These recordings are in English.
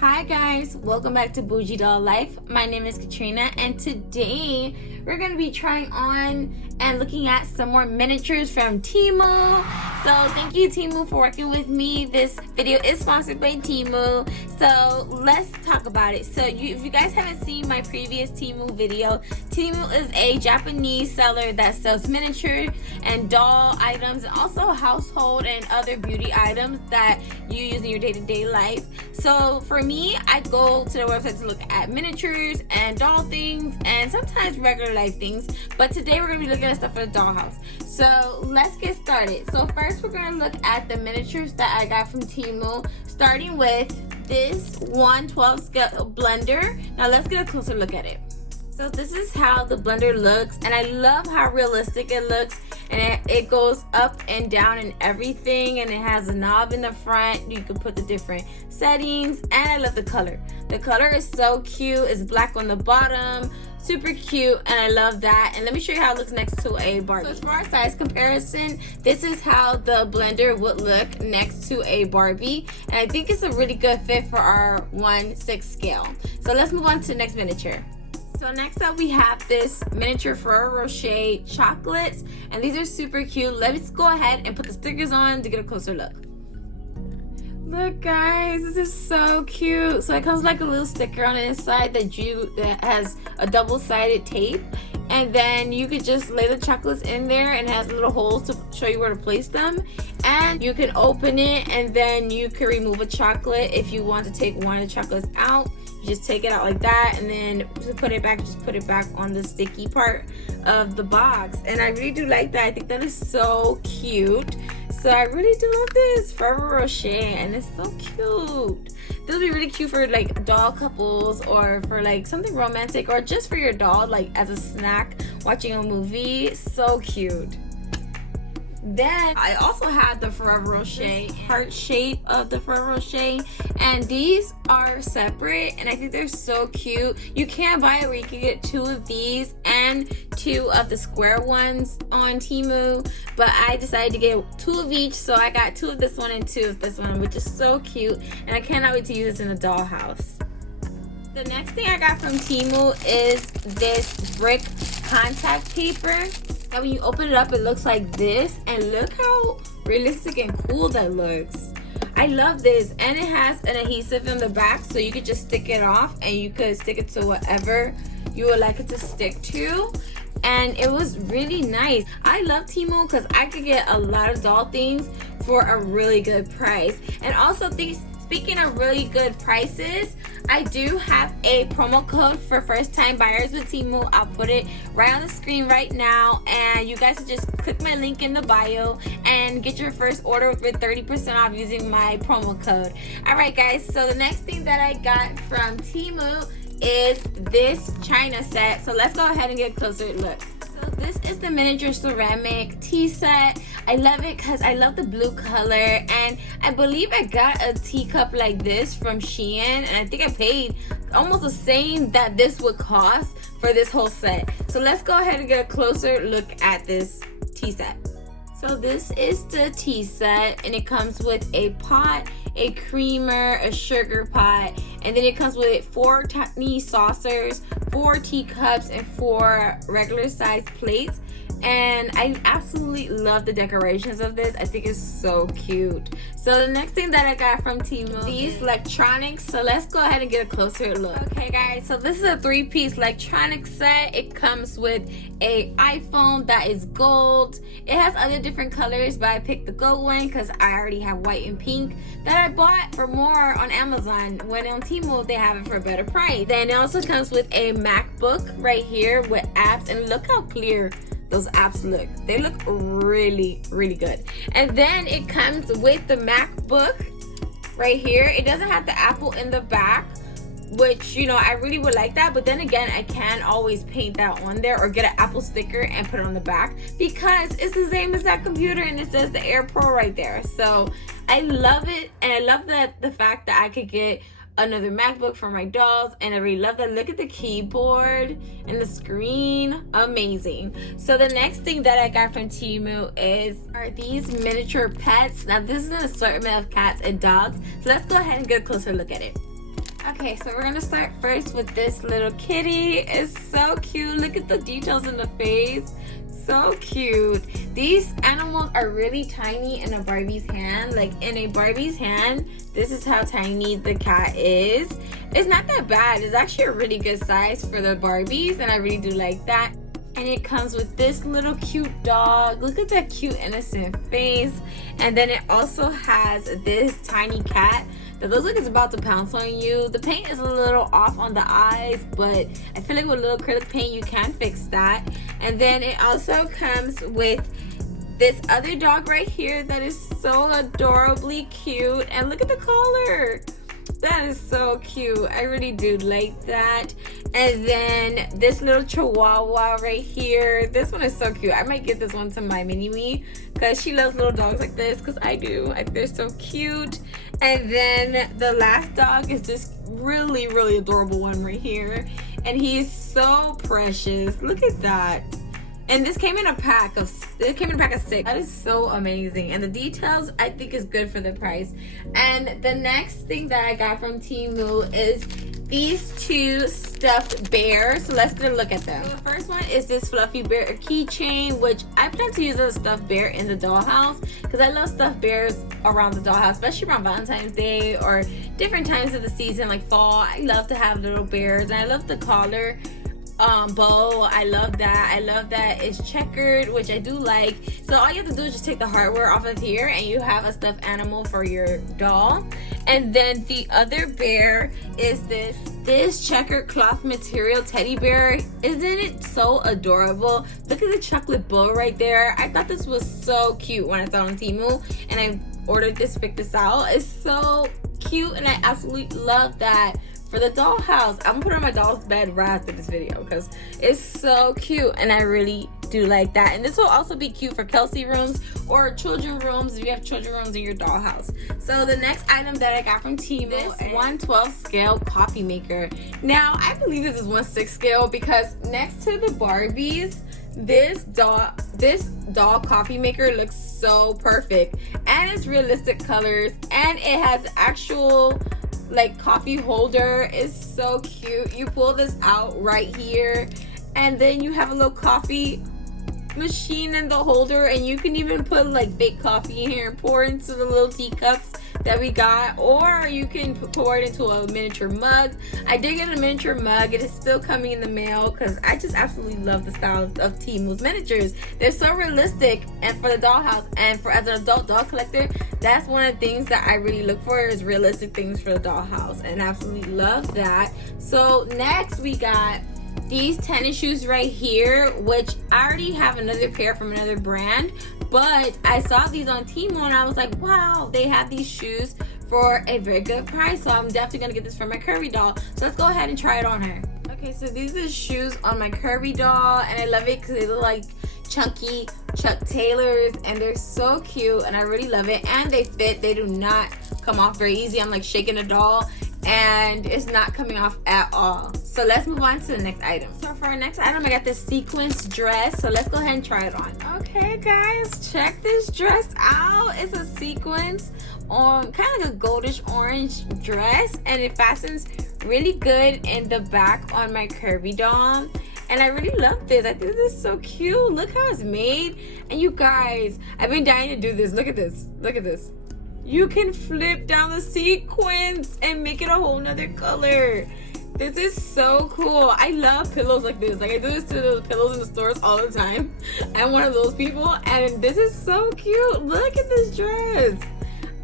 Hi guys, welcome back to Bougie Doll Life. My name is Katrina and today we're going to be trying on and looking at some more miniatures from Temu. So thank you Temu for working with me. This video is sponsored by Temu. So let's talk about it. So if you guys haven't seen my previous Temu video, Temu is a Japanese seller that sells miniature and doll items and also household and other beauty items that you use in your day-to-day life. So for me, I go to the website to look at miniatures and doll things and sometimes regular life things, but today we're going to be looking at stuff for the dollhouse. So let's get started. So first we're going to look at the miniatures that I got from Temu, starting with this 1/12 scale blender. Now let's get a closer look at it. So this is how the blender looks, and I love how realistic it looks, and it goes up and down and everything, and it has a knob in the front. You can put the different settings, and I love the color. The color is so cute. It's black on the bottom, super cute, and I love that. And let me show you how it looks next to a Barbie. So as far as size comparison, this is how the blender would look next to a Barbie, and I think it's a really good fit for our 1/6 scale. So let's move on to the next miniature. So next up we have this miniature Ferrero Rocher chocolates, and these are super cute. Let's go ahead and put the stickers on to get a closer look. Look guys, this is so cute. So it comes like a little sticker on the inside that has a double-sided tape, and then you could just lay the chocolates in there, and it has little holes to show you where to place them, and you can open it and then you can remove a chocolate. If you want to take one of the chocolates out, you just take it out like that, and then to put it back, just put it back on the sticky part of the box. And I really do like that. I think that is so cute. So I really do love this Ferrero Rocher, and it's so cute. This would be really cute for like doll couples, or for like something romantic, or just for your doll, like as a snack watching a movie. So cute. Then I also have the Ferrero Rocher heart shape of the Ferrero Rocher, and these are separate, and I think they're so cute. You can buy it where you can get two of these and two of the square ones on Temu, but I decided to get two of each, so I got two of this one and two of this one, which is so cute, and I cannot wait to use this in a dollhouse. The next thing I got from Temu is this brick contact paper. And when you open it up, it looks like this, and look how realistic and cool that looks. I love this, and it has an adhesive in the back, so you could just stick it off, and you could stick it to whatever you would like it to stick to. And it was really nice. I love Temu because I could get a lot of doll things for a really good price. And also speaking of really good prices, I do have a promo code for first time buyers with Temu. I'll put it right on the screen right now, and you guys just click my link in the bio and get your first order with 30% off using my promo code. Alright guys, so the next thing that I got from Temu is this China set. So let's go ahead and get a closer look. So this is the miniature ceramic tea set. I love it because I love the blue color, and I believe I got a teacup like this from Shein, and I think I paid almost the same that this would cost for this whole set. So let's go ahead and get a closer look at this tea set. So this is the tea set, and it comes with a pot, a creamer, a sugar pot, and then it comes with 4 tiny saucers, 4 teacups, and 4 regular sized plates. And I absolutely love the decorations of this. I think it's so cute. So the next thing that I got from Temu, these electronics. So let's go ahead and get a closer look. Okay guys, so this is a 3-piece electronic set. It comes with a iPhone that is gold. It has other different colors, but I picked the gold one because I already have white and pink that I bought for more on Amazon, when on Temu they have it for a better price. Then it also comes with a MacBook right here with apps, and look how clear those apps look. They look really, really good. And then it comes with the MacBook right here. It doesn't have the Apple in the back, which, you know, I really would like that, but then again, I can always paint that on there or get an Apple sticker and put it on the back, because it's the same as that computer, and it says the Air Pro right there. So I love it, and I love the fact that I could get another MacBook for my dolls, and I really love that. Look at the keyboard and the screen, amazing. So the next thing that I got from Temu are these miniature pets. Now this is an assortment of cats and dogs, so let's go ahead and get a closer look at it. Okay, so we're gonna start first with this little kitty. It's so cute. Look at the details in the face. So cute. These animals are really tiny in a Barbie's hand. Like in a Barbie's hand, this is how tiny the cat is. It's not that bad. It's actually a really good size for the Barbies, and I really do like that. And it comes with this little cute dog. Look at that cute innocent face. And then it also has this tiny cat that looks like it's about to pounce on you. The paint is a little off on the eyes, but I feel like with a little acrylic paint you can fix that. And then it also comes with this other dog right here that is so adorably cute. And look at the collar. That is so cute. I really do like that. And then this little chihuahua right here. This one is so cute. I might give this one to my mini-me because she loves little dogs like this, because I do. They're so cute. And then the last dog is this really, really adorable one right here. And he's so precious. Look at that. And this came in a pack of 6. That is so amazing. And the details, I think, is good for the price. And the next thing that I got from Temu is these 2 stuffed bears. So let's get a look at them. So the first one is this fluffy bear keychain, which I plan to use as a stuffed bear in the dollhouse, because I love stuffed bears around the dollhouse, especially around Valentine's Day or different times of the season like fall. I love to have little bears, and I love the collar bow. I love that it's checkered, which I do like. So all you have to do is just take the hardware off of here and you have a stuffed animal for your doll. And then the other bear is this checkered cloth material teddy bear. Isn't it so adorable? Look at the chocolate bow right there. I thought this was so cute when I saw it on Temu, and I ordered this, picked this out. It's so cute, and I absolutely love that for the dollhouse. I'm gonna put it on my doll's bed right after this video because it's so cute, and I really do like that. And this will also be cute for Kelsey rooms or children rooms if you have children rooms in your dollhouse. So the next item that I got from Temu, this 1/12 scale coffee maker. Now I believe this is 1/6 scale because next to the Barbies, this doll coffee maker looks so perfect, and it's realistic colors, and it has actual like coffee holder. Is so cute. You pull this out right here, and then you have a little coffee machine in the holder, and you can even put like baked coffee in here and pour into the little teacups that we got, or you can pour it into a miniature mug. I did get a miniature mug. It is still coming in the mail because I just absolutely love the style of Temu's miniatures. They're so realistic, and for the dollhouse, and for as an adult doll collector, that's one of the things that I really look for, is realistic things for the dollhouse, and I absolutely love that. So next we got these tennis shoes right here, which I already have another pair from another brand, but I saw these on Temu and I was like, wow, they have these shoes for a very good price. So I'm definitely gonna get this for my Curvy doll. So let's go ahead and try it on her. Okay, so these are shoes on my Curvy doll, and I love it because they look like chunky Chuck Taylors, and they're so cute, and I really love it. And they fit. They do not come off very easy. I'm like shaking a doll, and it's not coming off at all. So let's move on to the next item. So for our next item, I got this sequins dress. So let's go ahead and try it on. Okay guys, check this dress out. It's a sequins on kind of like a goldish orange dress, and it fastens really good in the back on my Curvy doll. And I really love this. I think this is so cute. Look how it's made. And you guys, I've been dying to do this. Look at this. Look at this. You can flip down the sequins and make it a whole nother color. This is so cool. I love pillows like this. Like, I do this to the pillows in the stores all the time. I'm one of those people, and this is so cute. Look at this dress.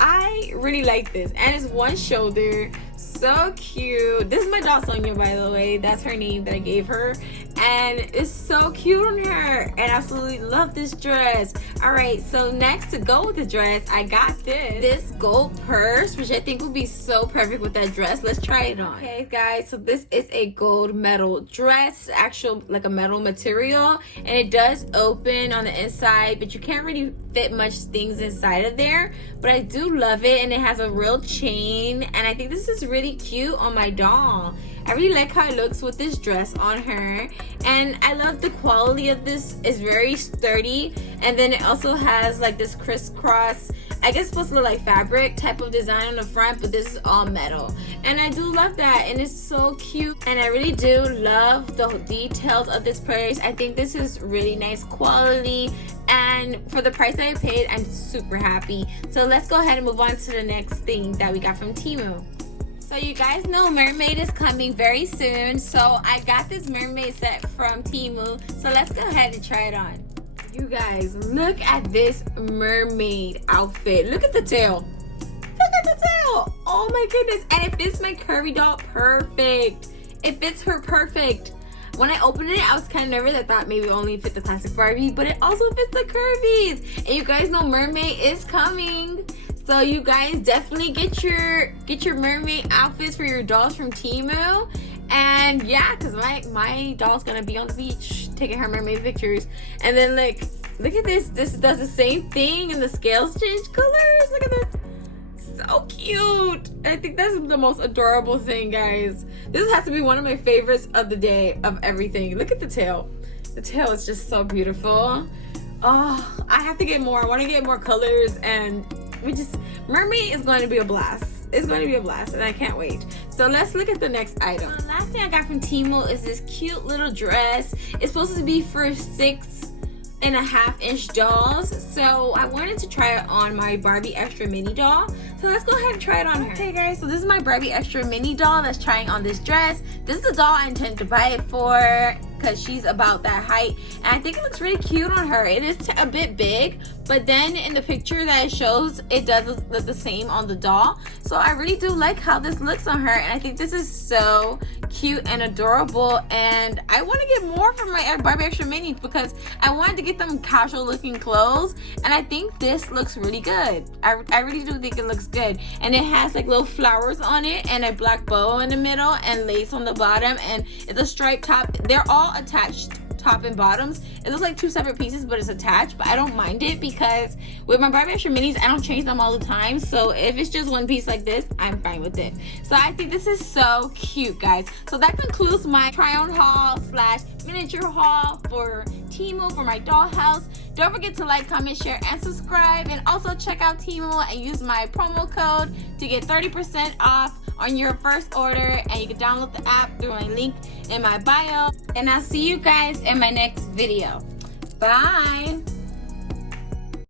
I really like this, and it's one shoulder. So cute. This is my doll Sonia, by the way. That's her name that I gave her, and it's so cute on her, and I absolutely love this dress. All right, so next, to go with the dress, I got this gold purse, which I think would be so perfect with that dress. Let's try it on. Okay guys, so this is a gold metal dress, actual like a metal material, and it does open on the inside, but you can't really fit much things inside of there. But I do love it, and it has a real chain, and I think this is really cute on my doll. I really like how it looks with this dress on her, and I love the quality of this. It's very sturdy, and then it also has like this crisscross I guess it's supposed to look like fabric type of design on the front, but this is all metal. And I do love that, and it's so cute. And I really do love the details of this purse. I think this is really nice quality, and for the price that I paid, I'm super happy. So let's go ahead and move on to the next thing that we got from Temu. So you guys know Mermaid is coming very soon, so I got this Mermaid set from Temu. So let's go ahead and try it on. You guys, look at this mermaid outfit. Look at the tail. Look at the tail. Oh my goodness. And it fits my Curvy doll perfect. It fits her perfect. When I opened it, I was kind of nervous. I thought maybe it only fit the classic Barbie, but it also fits the Curvies. And you guys know Mermaid is coming. So you guys definitely get your mermaid outfits for your dolls from Temu. And yeah, because like my doll's gonna be on the beach taking her mermaid pictures. And then look at this. This does the same thing, and the scales change colors. Look at this. So cute. I think that's the most adorable thing, guys. This has to be one of my favorites of the day of everything. Look at the tail. The tail is just so beautiful. Oh, I have to get more. I want to get more colors, and Mermaid is going to be a blast. It's going to be a blast, and I can't wait. So let's look at the next item. Last thing I got from Temu is this cute little dress. It's supposed to be for 6.5-inch dolls. So I wanted to try it on my Barbie Extra Mini doll. So let's go ahead and try it on her. Okay guys, so this is my Barbie Extra Mini doll that's trying on this dress. This is the doll I intend to buy it for, because she's about that height, and I think it looks really cute on her. It is a bit big, but then in the picture that it shows, it does look the same on the doll. So I really do like how this looks on her, and I think this is so cute and adorable, and I want to get more from my Barbie Extra Mini because I wanted to get them casual looking clothes, and I think this looks really good. I really do think it looks good, and it has like little flowers on it and a black bow in the middle and lace on the bottom, and it's a striped top. They're all attached, top and bottoms. It looks like two separate pieces, but it's attached, but I don't mind it because with my Barbie Extra Minis, I don't change them all the time. So if it's just one piece like this, I'm fine with it. So I think this is so cute, guys. So that concludes my try on haul / miniature haul for Temu for my Dollhouse. Don't forget to like, comment, share, and subscribe, and also check out Temu and use my promo code to get 30% off on your first order, and you can download the app through my link in my bio. And I'll see you guys in my next video. Bye.